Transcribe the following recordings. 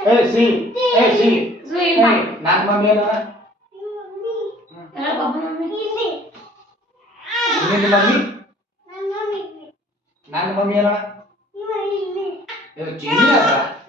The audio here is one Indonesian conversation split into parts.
eh É sim. É sim. Sim, pai. Nada com a minha, não é? Nada com a minha, não é? Nada com a minha, não é? Eu tinha, pai.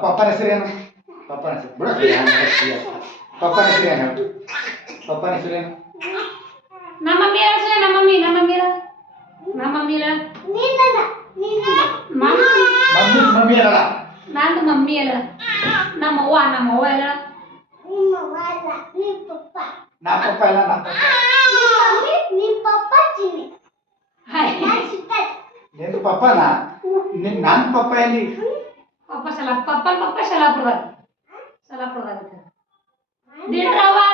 Papai Sirena. Papai Sirena. Papai Sirena. Papai Sirena. Mamma mia. Mummy La knee La La knee La mummy mummy mummy ला ला ना तो मम्मी ला ना मोवा ना मोवा ला नी मोवा ला नी पापा ना पापा ला ना नी मम्मी नी पापा चिनी हाय ना चिपट नहीं तो पापा ना नहीं ना तो पापा है नी पापा सलाह पापा पापा सलाह पड़ा सलाह पड़ा